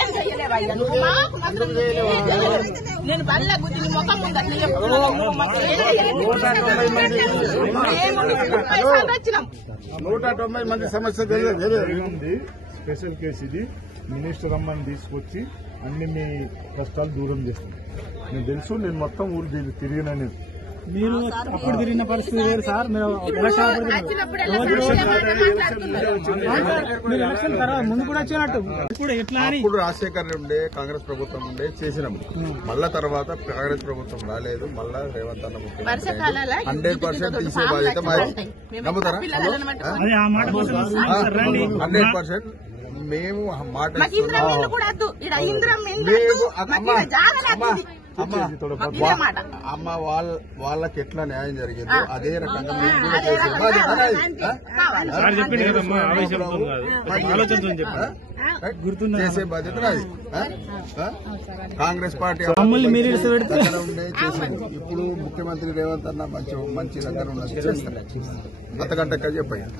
ఏం చెయ్యలేవయ్యా నువ్వు మాకు మాత్రం నేను బల్ల గుద్ది ముఖం ముందు అట్లా వచ్చినాం 190 మంది సమస్య తెలియదు. స్పెషల్ కేసు ఇది. మినిస్టర్ అమ్మని తీసుకొచ్చి అన్ని మీ కష్టాలు దూరం చేస్తుంది. నేను తెలుసు, నేను మొత్తం ఊరు తిరిగినని. మీరు అప్పుడు తిరిగిన పరిస్థితి వేరు సార్. మీరు ఎలక్షన్ తర్వాత ముందు కూడా వచ్చినట్టు ఇప్పుడు ఎట్లా అని ఇప్పుడు రాజశేఖర్ ఉండే కాంగ్రెస్ ప్రభుత్వం ఉండే చేసినాం. మళ్ళా తర్వాత కాంగ్రెస్ ప్రభుత్వం రాలేదు. మళ్ళా రేవంత్ అన్న ముఖ్యమంత్రి 100% తీసే బాధ్యత మాది. నమ్ముతారా? 100% మేము మాట అమ్మ వాళ్ళకి ఎట్లా న్యాయం జరిగిందో అదే రకంగా చేసే బాధ్యత నాది. కాంగ్రెస్ పార్టీ ఉండే చేసింది. ఇప్పుడు ముఖ్యమంత్రి రేవంత్ అన్న మంచి దగ్గర ఉన్నది చేస్తారు. అంతకంటే చెప్పయ్యా.